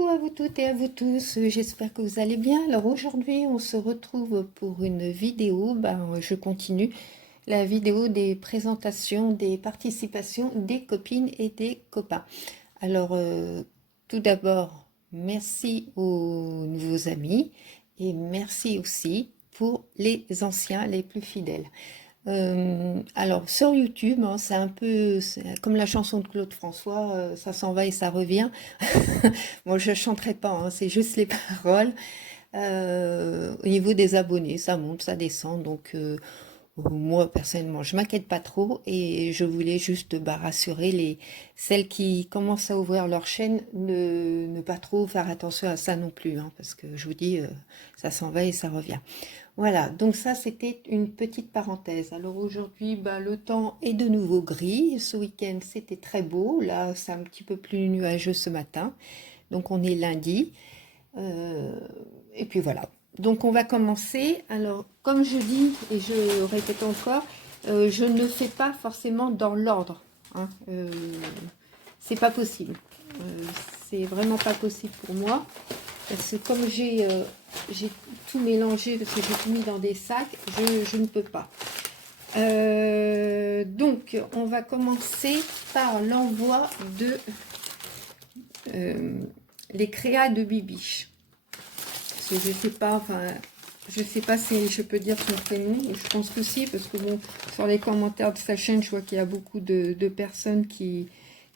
Coucou à vous toutes et à vous tous, j'espère que vous allez bien. Alors aujourd'hui on se retrouve pour une vidéo, je continue la vidéo des présentations, des participations des copines et des copains. Alors tout d'abord, merci aux nouveaux amis et merci aussi pour les anciens, les plus fidèles. Alors sur YouTube, hein, c'est un peu comme la chanson de Claude François, ça s'en va et ça revient. Moi je chanterai pas, hein, c'est juste les paroles. Au niveau des abonnés, ça monte, ça descend, donc moi personnellement je m'inquiète pas trop et je voulais juste rassurer celles qui commencent à ouvrir leur chaîne, ne pas trop faire attention à ça non plus, hein, parce que je vous dis, ça s'en va et ça revient. Voilà, donc ça c'était une petite parenthèse. Alors aujourd'hui, le temps est de nouveau gris. Ce week-end c'était très beau. Là c'est un petit peu plus nuageux ce matin. Donc on est lundi. Et puis voilà. Donc on va commencer. Alors comme je dis et je répète encore, je ne fais pas forcément dans l'ordre, hein. C'est pas possible. C'est vraiment pas possible pour moi. Parce que comme j'ai tout mélangé, parce que j'ai tout mis dans des sacs, je ne peux pas. Donc, on va commencer par l'envoi de les créas de Bibiche. Parce que je sais pas, je sais pas si je peux dire son prénom. Je pense que si, parce que bon, sur les commentaires de sa chaîne, je vois qu'il y a beaucoup de personnes qui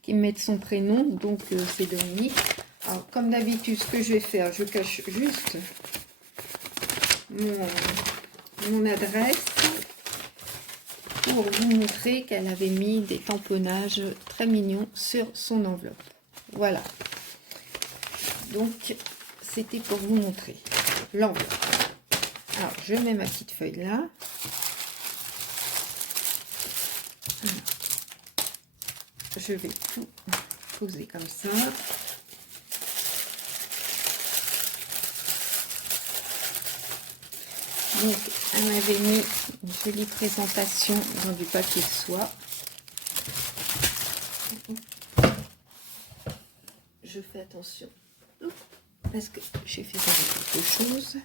mettent son prénom. Donc, c'est Dominique. Alors, comme d'habitude, ce que je vais faire, je cache juste mon adresse pour vous montrer qu'elle avait mis des tamponnages très mignons sur son enveloppe. Voilà. Donc, c'était pour vous montrer l'enveloppe. Alors, je mets ma petite feuille là. Je vais tout poser comme ça. Donc, elle m'avait mis une jolie présentation dans du papier de soie. Je fais attention parce que j'ai fait quelque chose.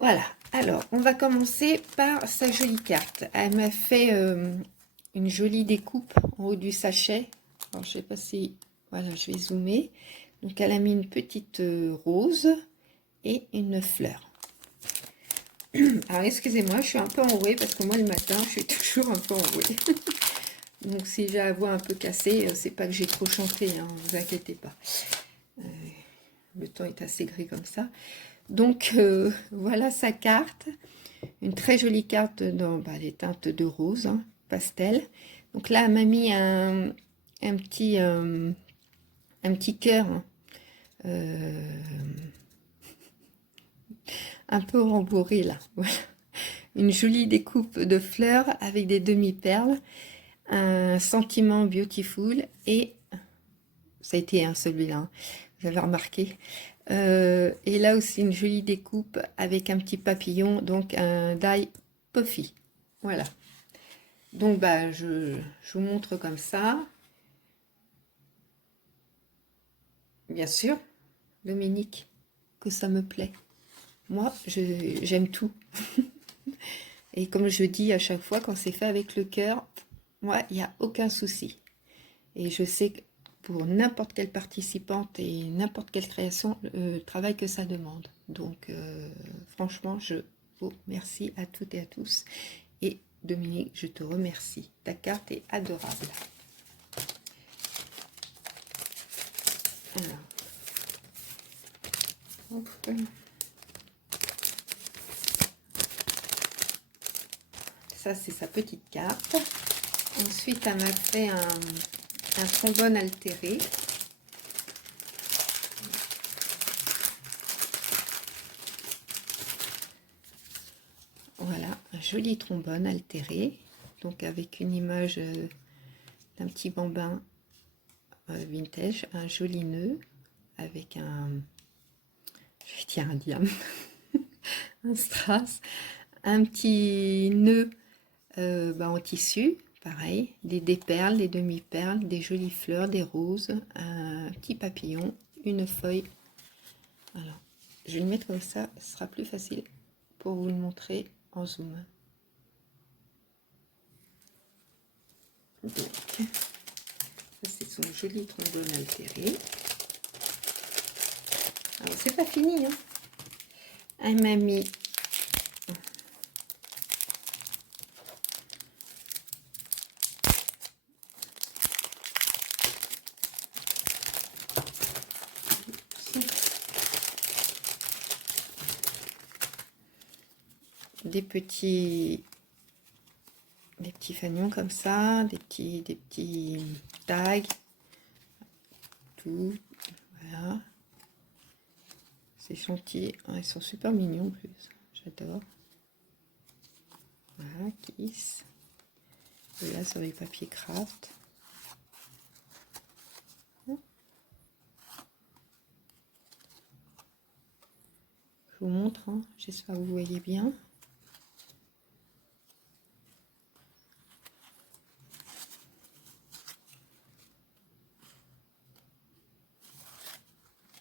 Voilà. Alors, on va commencer par sa jolie carte. Elle m'a fait une jolie découpe en haut du sachet. Alors, je sais pas si... Voilà, je vais zoomer. Donc, elle a mis une petite rose et une fleur. Alors excusez-moi, je suis un peu enrouée parce que moi le matin je suis toujours un peu enrouée. Donc si j'ai la voix un peu cassée, c'est pas que j'ai trop chanté, hein, vous inquiétez pas. Le temps est assez gris comme ça. Donc voilà sa carte, une très jolie carte dans les teintes de rose, hein, pastel. Donc là elle m'a mis un petit cœur, hein, un peu rembourré là. Voilà. Une jolie découpe de fleurs avec des demi-perles, un sentiment beautiful et ça a été celui-là, hein, vous avez remarqué. Et là aussi une jolie découpe avec un petit papillon, donc un die puffy. Voilà. Donc je vous montre comme ça. Bien sûr, Dominique, que ça me plaît. Moi, j'aime tout. Et comme je dis à chaque fois, quand c'est fait avec le cœur, moi, il n'y a aucun souci. Et je sais que pour n'importe quelle participante et n'importe quelle création, le travail que ça demande. Donc, franchement, je vous remercie à toutes et à tous. Et Dominique, je te remercie. Ta carte est adorable. Alors, hop. Ça, c'est sa petite carte. Ensuite, elle m'a fait un trombone altéré. Voilà, un joli trombone altéré. Donc, avec une image d'un petit bambin vintage, un joli nœud avec je vais dire un diamant, un strass, un petit nœud en tissu, pareil, des perles, des demi-perles, des jolies fleurs, des roses, un petit papillon, une feuille. Alors, je vais le mettre comme ça, ce sera plus facile pour vous le montrer en zoom. Donc, ça c'est son joli trombone altéré. Alors, c'est pas fini, hein. Elle m'a mis des petits fanions comme ça, des petits tags, tout, voilà. Ces chantiers, ils sont super mignons en plus, j'adore. Voilà, Kiss. Et là sur les papiers craft. Je vous montre, hein. J'espère que vous voyez bien.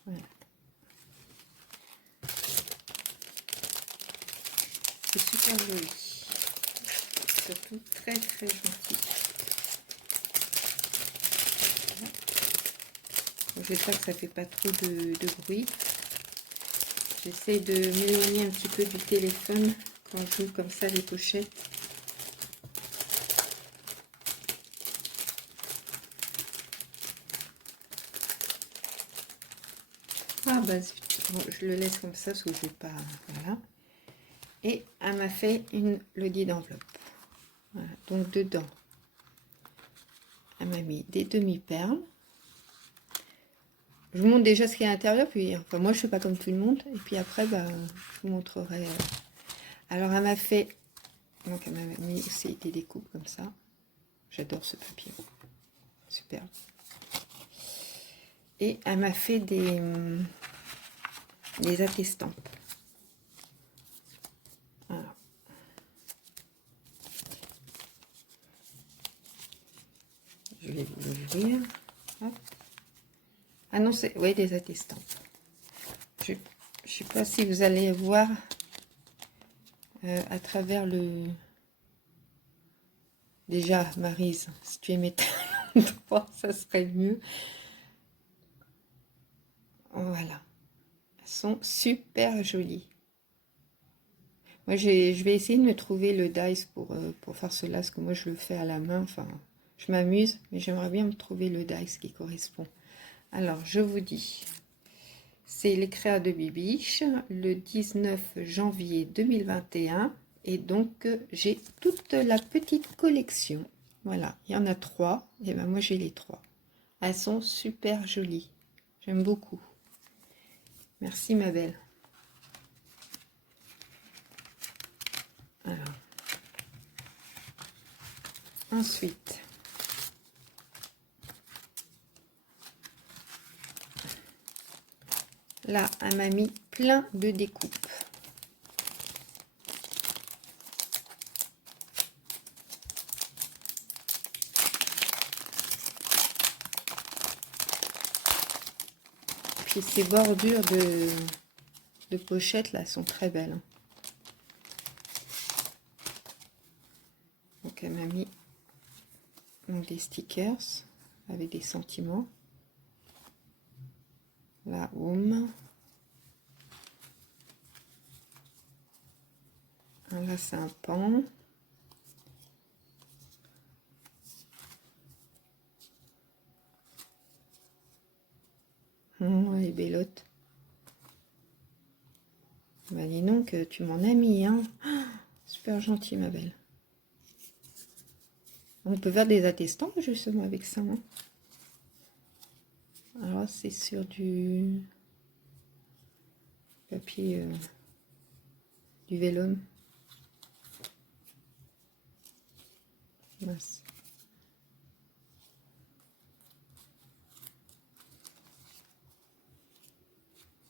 Voilà. C'est super joli. Surtout très très gentil. Voilà. J'espère que ça fait pas trop de bruit. J'essaie de m'éloigner un petit peu du téléphone quand je joue comme ça les pochettes. Ah bah bon, je le laisse comme ça parce que je vais pas. Voilà. Et elle m'a fait le dit d'enveloppe. Voilà. Donc dedans, elle m'a mis des demi-perles. Je vous montre déjà ce qu'il y a à l'intérieur, puis enfin moi je fais pas comme tout le monde, et puis après bah, je vous montrerai. Alors elle m'a fait, donc elle m'a mis aussi des découpes comme ça. J'adore ce papier, super. Et elle m'a fait des attestampes. Voilà. Je vais vous l'ouvrir. Ah non, c'est oui, des attestampes. Je ne sais pas si vous allez voir à travers le... Déjà, Maryse, si tu aimais trois, ça serait mieux. Voilà. Elles sont super jolies. Moi, je vais essayer de me trouver le dice pour faire cela, parce que moi, je le fais à la main. Enfin, je m'amuse, mais j'aimerais bien me trouver le dice qui correspond. Alors, je vous dis, c'est les créas de Bibiche, le 19 janvier 2021. Et donc, j'ai toute la petite collection. Voilà, il y en a 3. Et ben moi, j'ai les 3. Elles sont super jolies. J'aime beaucoup. Merci, ma belle. Alors, ensuite, là, elle m'a mis plein de découpes. Puis ces bordures de pochettes là sont très belles. Donc elle m'a mis donc, des stickers avec des sentiments. La home. Là c'est un pan. Elle est bellotte. Bah dis donc, tu m'en as mis, hein. Super gentil, ma belle. On peut faire des attestants justement avec ça. Hein. Alors c'est sur du papier du vélum. Mince.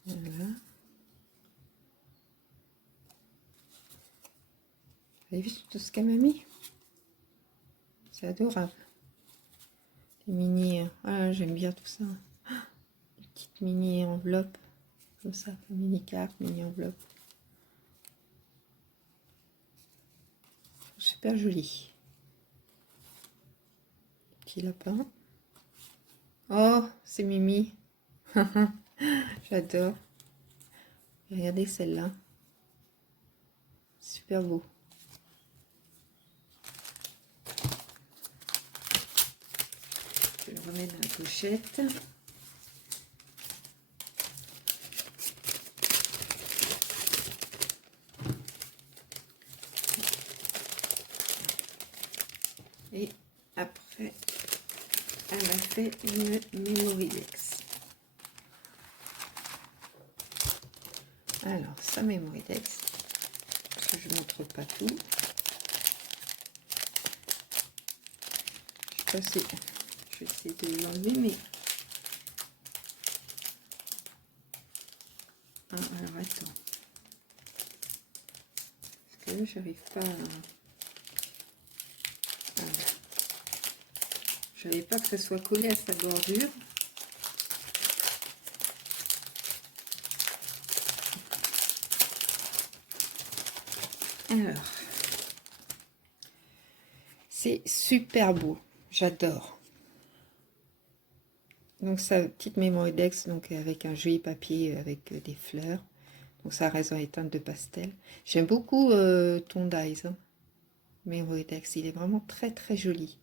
Voilà. Vous avez vu tout ce qu'elle m'a mis? C'est adorable. Les mini... Ah, j'aime bien tout ça. Une petite mini enveloppe. Comme ça, mini carte, mini enveloppe. Super joli. Petit lapin. Oh, c'est Mimi. J'adore. Regardez celle-là. Super beau. Je vais le remettre dans la pochette. Et après, elle m'a fait une Mémoridex. Alors, sa Mémoridex, parce que je ne montre pas tout. Je sais pas si je vais essayer de l'enlever, mais... Ah, alors attends. Parce que là, j'arrive pas à... Je savais pas que ça soit collé à sa bordure. Alors, c'est super beau, j'adore. Donc sa petite Mémoridex, donc avec un joli papier avec des fleurs. Donc ça reste en éteinte de pastel. J'aime beaucoup ton Dies, hein. Mémoridex, il est vraiment très très joli.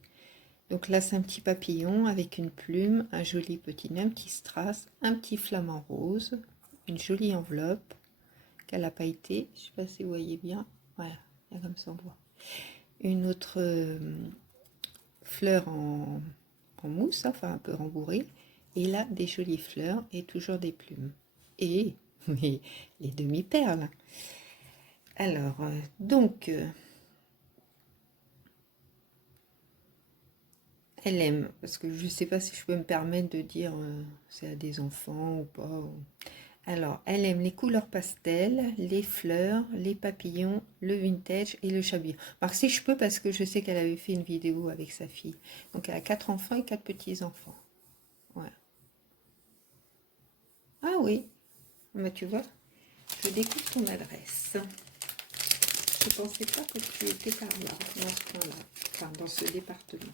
Donc là, c'est un petit papillon avec une plume, un joli petit nœud, un petit strass, un petit flamant rose, une jolie enveloppe qu'elle a pailletée. Je ne sais pas si vous voyez bien. Voilà, comme ça on voit. Une autre fleur en mousse, enfin un peu rembourrée. Et là, des jolies fleurs et toujours des plumes. Et les demi-perles. Alors, donc... elle aime, parce que je ne sais pas si je peux me permettre de dire c'est à des enfants ou pas. Alors, elle aime les couleurs pastel, les fleurs, les papillons, le vintage et le chabillon. Alors, si je peux, parce que je sais qu'elle avait fait une vidéo avec sa fille. Donc, elle a 4 enfants et 4 petits-enfants. Voilà. Ah oui, bah, tu vois, je découvre ton adresse. Je ne pensais pas que tu étais par là, dans ce coin-là, enfin, dans ce département.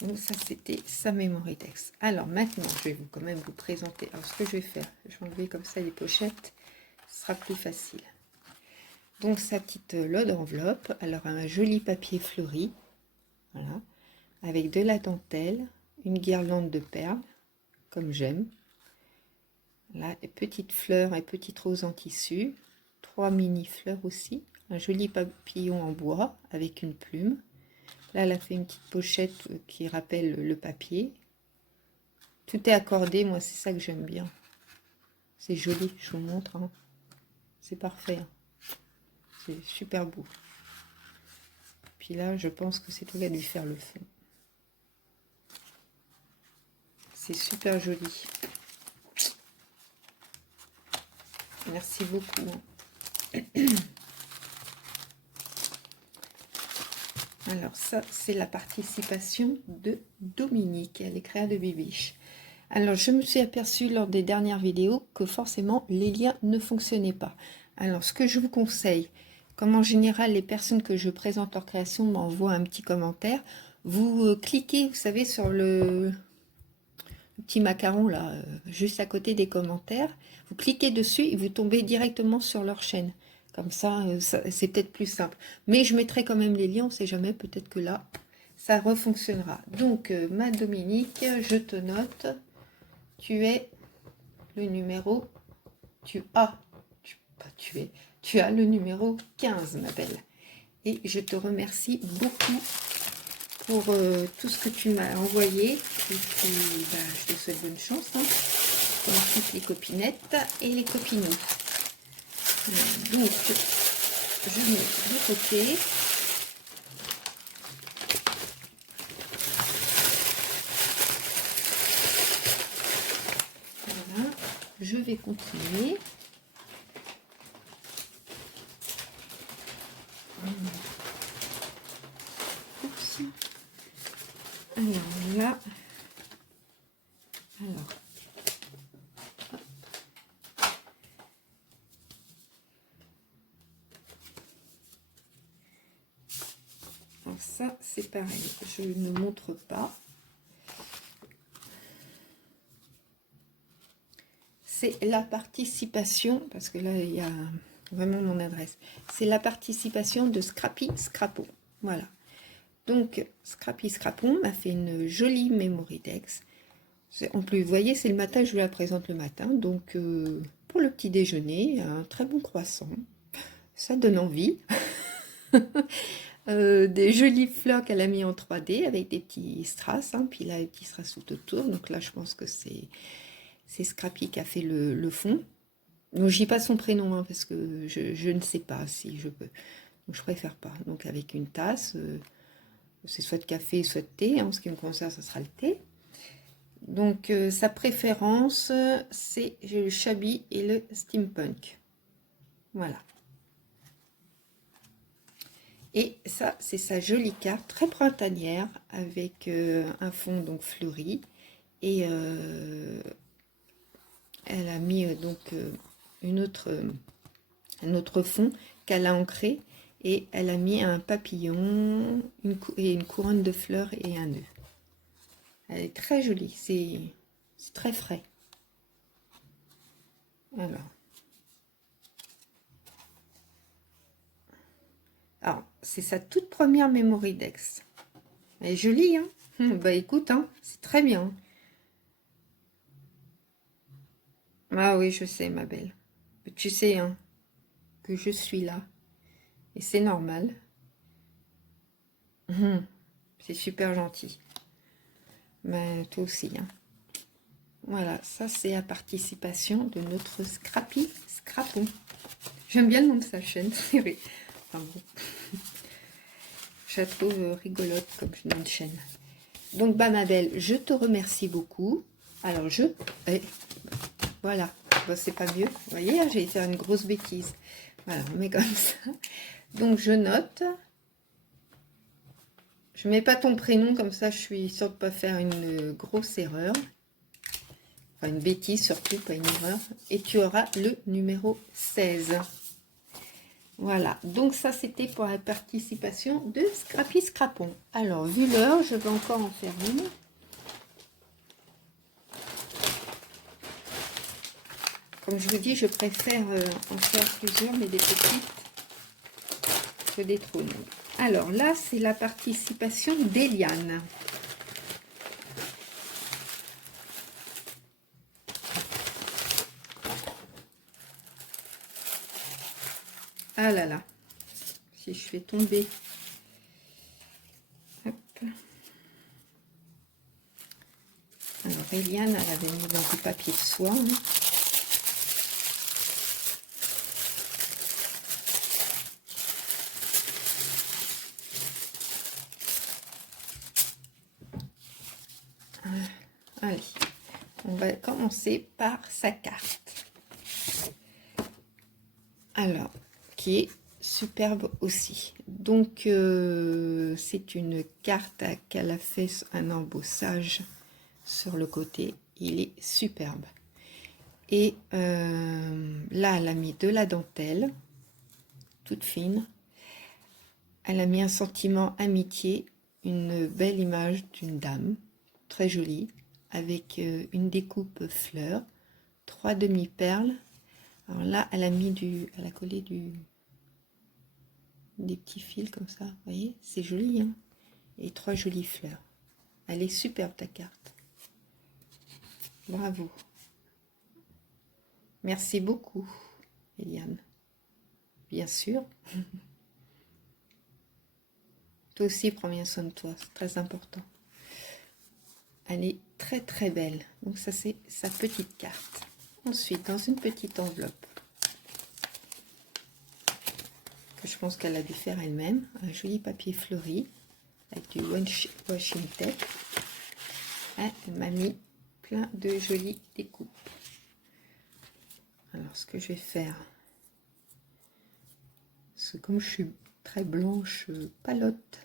Donc ça, c'était sa Mémoridex. Alors maintenant, je vais quand même vous présenter. Alors ce que je vais faire, je vais enlever comme ça les pochettes, ce sera plus facile. Donc sa petite lot d'enveloppe, alors un joli papier fleuri, voilà, avec de la dentelle, une guirlande de perles, comme j'aime. Là, petites fleurs et petites roses en tissu, 3 mini fleurs aussi, un joli papillon en bois avec une plume. Là, elle a fait une petite pochette qui rappelle le papier. Tout est accordé, moi, c'est ça que j'aime bien. C'est joli, je vous montre. Hein. C'est parfait. Hein. C'est super beau. Puis là, je pense que c'est tout à lui faire le fond. C'est super joli. Merci beaucoup. Hein. Alors ça, c'est la participation de Dominique, elle est créatrice de Bibiche. Alors je me suis aperçue lors des dernières vidéos que forcément les liens ne fonctionnaient pas. Alors ce que je vous conseille, comme en général les personnes que je présente leur création m'envoient un petit commentaire, vous cliquez, vous savez, sur le petit macaron là, juste à côté des commentaires, vous cliquez dessus et vous tombez directement sur leur chaîne. Comme ça, c'est peut-être plus simple. Mais je mettrai quand même les liens, on ne sait jamais, peut-être que là, ça refonctionnera. Donc, ma Dominique, je te note, tu es le numéro, tu as le numéro 15, ma belle. Et je te remercie beaucoup pour tout ce que tu m'as envoyé. Et puis, bah, je te souhaite bonne chance, hein, pour toutes les copinettes et les copinous. Donc, je mets de côté. Voilà, je vais continuer. Alors là, alors, ça c'est pareil, je ne montre pas. C'est la participation, parce que là il y a vraiment mon adresse. C'est la participation de Scrappy Scrapon. Voilà. Donc Scrappy Scrapon m'a fait une jolie Memory Dex. En plus, vous voyez, c'est le matin, je vous la présente le matin. Donc pour le petit déjeuner, un très bon croissant. Ça donne envie. Des jolies fleurs qu'elle a mis en 3D avec des petits strass, hein, puis là des petits strass tout autour. Donc là je pense que c'est Scrappy qui a fait le fond. Donc j'y pas son prénom hein, parce que je ne sais pas si je peux. Donc je préfère pas. Donc avec une tasse, c'est soit de café, soit de thé. En ce qui me concerne, ça sera le thé. Donc sa préférence, c'est le Shabby et le Steampunk. Voilà. Et ça, c'est sa jolie carte, très printanière, avec un fond donc fleuri. Et elle a mis donc un autre fond qu'elle a ancré. Et elle a mis un papillon, une couronne de fleurs et un nœud. Elle est très jolie, c'est très frais. Alors, c'est sa toute première Memory Dex. Elle est jolie, hein. Bah écoute, hein, c'est très bien. Ah oui, je sais, ma belle. Tu sais, hein, que je suis là. Et c'est normal. C'est super gentil. Mais toi aussi, hein. Voilà, ça c'est la participation de notre Scrappy Scrapon. J'aime bien le nom de sa chaîne, c'est vrai. Enfin bon. Je la trouve rigolote comme nom de chaîne. Donc, bah ma belle, je te remercie beaucoup. Alors, voilà, bon, c'est pas mieux. Vous voyez, j'ai fait une grosse bêtise. Voilà, on met comme ça. Donc, je note. Je mets pas ton prénom, comme ça, je suis sûre de ne pas faire une grosse erreur. Enfin, une bêtise surtout, pas une erreur. Et tu auras le numéro 16. Voilà, donc ça, c'était pour la participation de Scrappy Scrapon. Alors, vu l'heure, je vais encore en faire une. Comme je vous dis, je préfère en faire plusieurs, mais des petites que des trop longues. Alors là, c'est la participation d'Eliane. Ah là là, si je fais tomber. Hop. Alors Eliane, elle avait mis dans du papier de soie. Hein. Allez, on va commencer par sa carte. Alors, qui est superbe aussi. Donc, c'est une carte qu'elle a fait un embossage sur le côté. Il est superbe. Et là, elle a mis de la dentelle, toute fine. Elle a mis un sentiment amitié, une belle image d'une dame, très jolie, avec une découpe fleurs, 3 demi-perles. Alors là, elle a mis elle a collé des petits fils comme ça, vous voyez, c'est joli, hein, et 3 jolies fleurs. Elle est superbe ta carte. Bravo. Merci beaucoup, Eliane. Bien sûr. Toi aussi, prends bien soin de toi, c'est très important. Elle est très très belle. Donc ça, c'est sa petite carte. Ensuite, dans une petite enveloppe, que je pense qu'elle a dû faire elle-même, un joli papier fleuri, avec du washi tape. Elle m'a mis plein de jolies découpes. Alors, ce que je vais faire, parce que comme je suis très blanche, palote,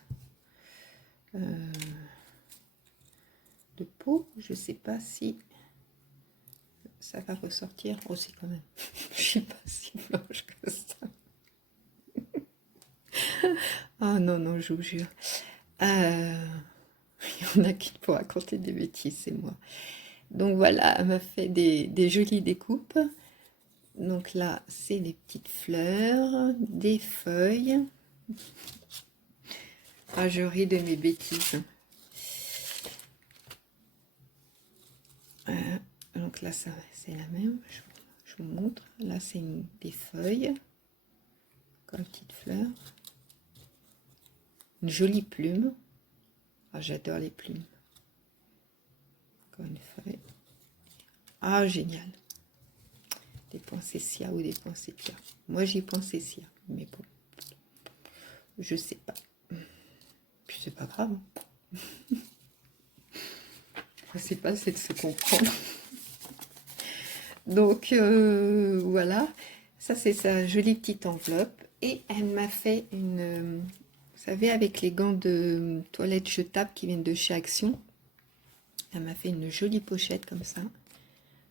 de peau. Je sais pas si ça va ressortir aussi quand même. Je suis pas si blanche que ça. Ah non, non, je vous jure. Il y en a qui pour raconter des bêtises, c'est moi. Donc voilà, elle m'a fait des jolies découpes. Donc là, c'est des petites fleurs, des feuilles. Ah, je ris de mes bêtises. Donc là, ça, c'est la même. Je vous montre. Là, c'est des feuilles. Encore une petite fleur. Une jolie plume. Ah, j'adore les plumes. Encore une feuille. Ah, génial. Des poinsettias ou des poinsettias. Moi, j'ai poinsettias. Mais bon, je sais pas. Puis c'est pas grave. Le principal, c'est de se comprendre. Donc, voilà. Ça, c'est sa jolie petite enveloppe. Et elle m'a fait une... vous savez, avec les gants de toilette jetables qui viennent de chez Action. Elle m'a fait une jolie pochette comme ça.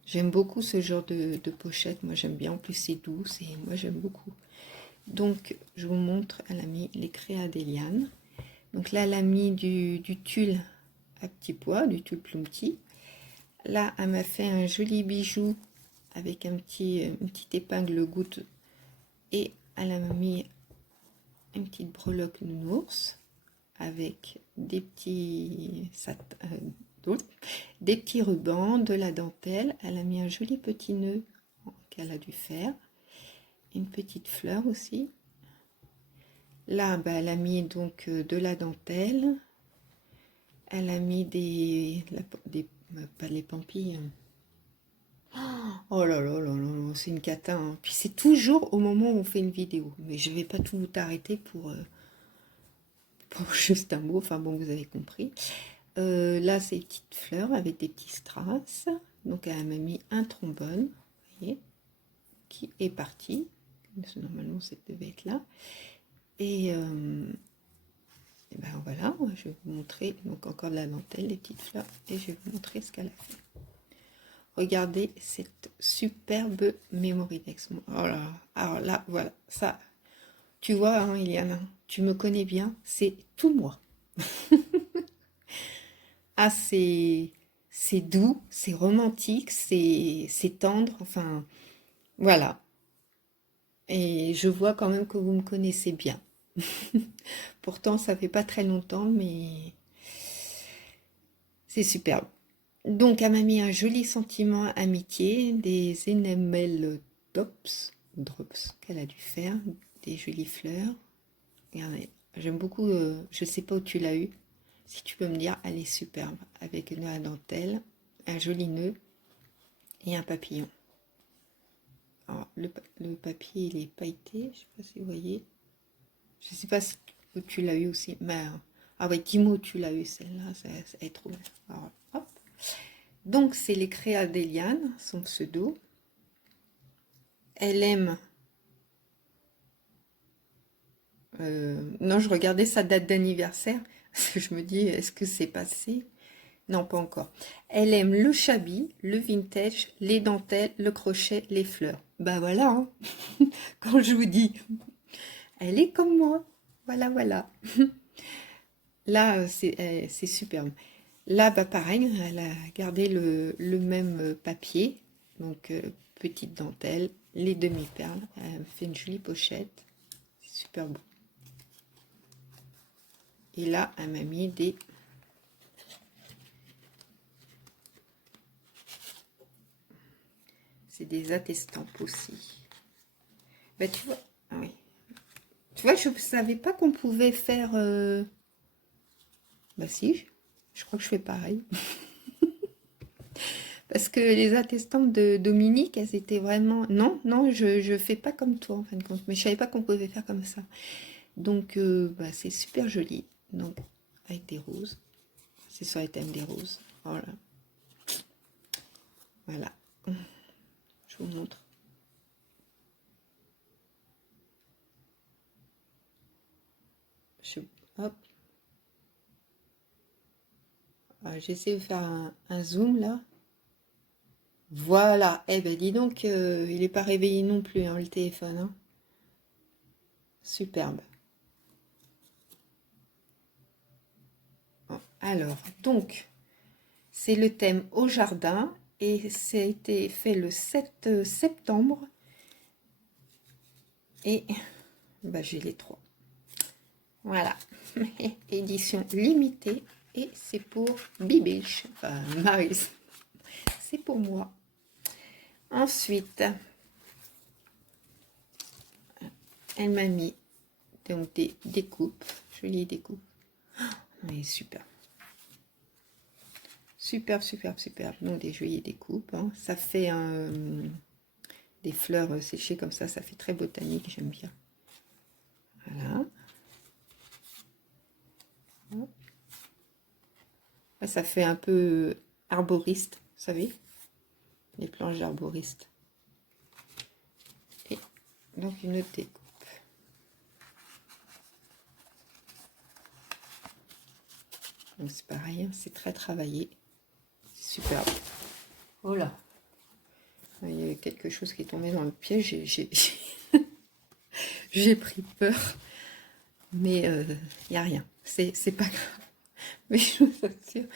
J'aime beaucoup ce genre de pochette. Moi, j'aime bien. En plus, c'est doux. Et moi, j'aime beaucoup. Donc, je vous montre. Elle a mis les créas d'Eliane. Donc là, elle a mis du tulle à petits pois, du tulle plumetis. Là, elle m'a fait un joli bijou avec une petite épingle goutte. Et elle a mis une petite breloque nounours avec des petits des petits rubans, de la dentelle. Elle a mis un joli petit nœud qu'elle a dû faire. Une petite fleur aussi. Là, bah, elle a mis donc de la dentelle. Elle a mis pas les pampilles. Oh là là là là, c'est une cata. Hein. Puis c'est toujours au moment où on fait une vidéo. Mais je vais pas tout arrêter pour juste un mot. Enfin bon, vous avez compris. Là, c'est une petite fleur avec des petits strass. Donc elle m'a mis un trombone, vous voyez, qui est parti. Normalement, ça devait être là. Et ben voilà, je vais vous montrer. Donc encore de la dentelle, des petites fleurs. Et je vais vous montrer ce qu'elle a fait. Regardez cette superbe Mémoridex. Oh là, alors là, voilà, ça, tu vois, hein, Iliana, tu me connais bien, c'est tout moi. Ah, c'est doux, c'est romantique, c'est tendre, enfin, voilà. Et je vois quand même que vous me connaissez bien. Pourtant, ça fait pas très longtemps, mais c'est superbe. Donc, elle m'a mis un joli sentiment amitié, des enamel drops qu'elle a dû faire, des jolies fleurs. Regardez, j'aime beaucoup, je sais pas où tu l'as eu. Si tu peux me dire, elle est superbe, avec une nœud à dentelle, un joli nœud et un papillon. Alors, le papier, il est pailleté, je sais pas si vous voyez. Je sais pas où tu l'as eu aussi, mais ah ouais, dis-moi où tu l'as eu celle-là, elle est trop belle. Alors, hop. Donc, c'est les créas d'Eliane, son pseudo. Elle aime... non, je regardais sa date d'anniversaire, parce que je me dis, est-ce que c'est passé? Non, pas encore. Elle aime le chablis, le vintage, les dentelles, le crochet, les fleurs. Bah voilà, hein. Quand je vous dis, elle est comme moi. Voilà, voilà. Là, c'est superbe. Là, bah pareil, elle a gardé le même papier. Donc, petite dentelle, les demi-perles. Elle fait une jolie pochette. C'est super beau. Et là, elle m'a mis des... C'est des attestampes aussi. Bah tu vois... Ah oui. Tu vois, je ne savais pas qu'on pouvait faire... Bah si, je crois que je fais pareil. Parce que les attestantes de Dominique, elles étaient vraiment... Non, non, je fais pas comme toi, en fin de compte. Mais je savais pas qu'on pouvait faire comme ça. Donc, bah, c'est super joli. Donc, avec des roses. C'est sur les thèmes des roses. Voilà. Voilà. Je vous montre. Hop. J'essaie de faire un zoom là. Voilà. Eh ben dis donc, il n'est pas réveillé non plus, hein, le téléphone. Hein. Superbe. Alors, donc, c'est le thème au jardin et ça a été fait le 7 septembre. Et bah, j'ai les 3. Voilà. Édition limitée. Et c'est pour Bibiche, enfin Maris. C'est pour moi. Ensuite, elle m'a mis donc des découpes. Jolies découpes. Mais super. Superbe, superbe, superbe. Donc des jolies découpes. Hein. Ça fait des fleurs séchées comme ça. Ça fait très botanique. J'aime bien. Voilà. Ça fait un peu arboriste, vous savez, les planches d'arboriste. Et donc une autre découpe. Donc c'est pareil, hein, c'est très travaillé. C'est superbe. Oh là, il y a quelque chose qui est tombé dans le piège. J'ai pris peur. Mais il n'y a rien. C'est pas grave. Mais je vous assure,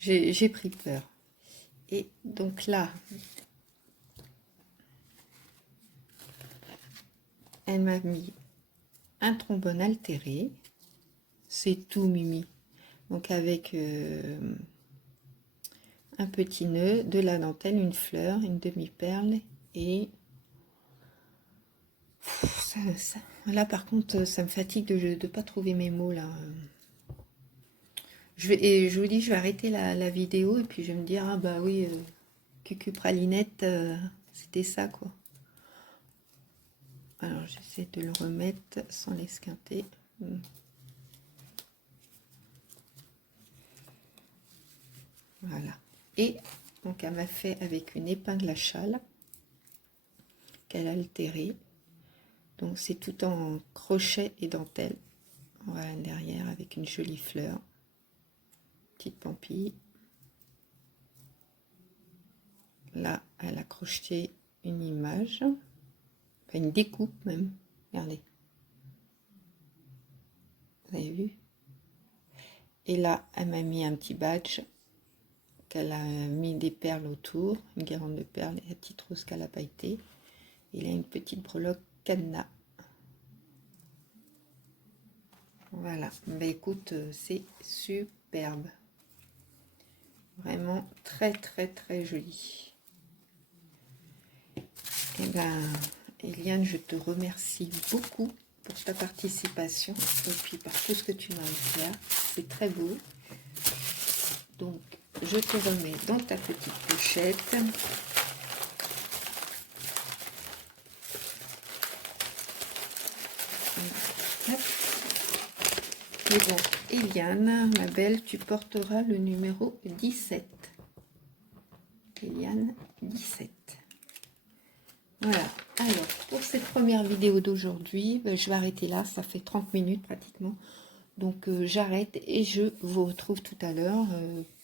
j'ai pris peur. Et donc là, elle m'a mis un trombone altéré. C'est tout, Mimi. Donc avec un petit nœud, de la dentelle, une fleur, une demi-perle et... Là par contre, ça me fatigue de ne pas trouver mes mots là. Je vous dis, je vais arrêter la vidéo et puis je vais me dire, ah bah oui, Cucu Pralinette, c'était ça quoi. Alors j'essaie de le remettre sans l'esquinter. Voilà. Et donc elle m'a fait avec une épingle à châle qu'elle a altérée. Donc c'est tout en crochet et dentelle. Voilà derrière avec une jolie fleur. Petite pampille. Là, elle a crocheté une image. Enfin, une découpe même. Regardez. Vous avez vu? Et là, elle m'a mis un petit badge qu'elle a mis des perles autour. Une guirlande de perles et la petite rose qu'elle a pailletée. Il a une petite breloque cadenas. Voilà. Bah écoute, c'est superbe. Vraiment très très très joli. Et ben, Eliane, je te remercie beaucoup pour ta participation et puis par tout ce que tu m'as offert. C'est très beau. Donc, je te remets dans ta petite pochette. Et donc, Eliane, ma belle, tu porteras le numéro 17. Eliane, 17. Voilà. Alors, pour cette première vidéo d'aujourd'hui, ben, je vais arrêter là. Ça fait 30 minutes pratiquement. Donc, j'arrête et je vous retrouve tout à l'heure.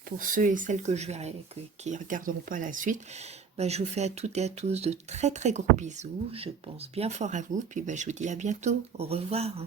Pour ceux et celles que je verrai, qui ne regarderont pas la suite, ben, je vous fais à toutes et à tous de très très gros bisous. Je pense bien fort à vous. Puis ben, je vous dis à bientôt. Au revoir.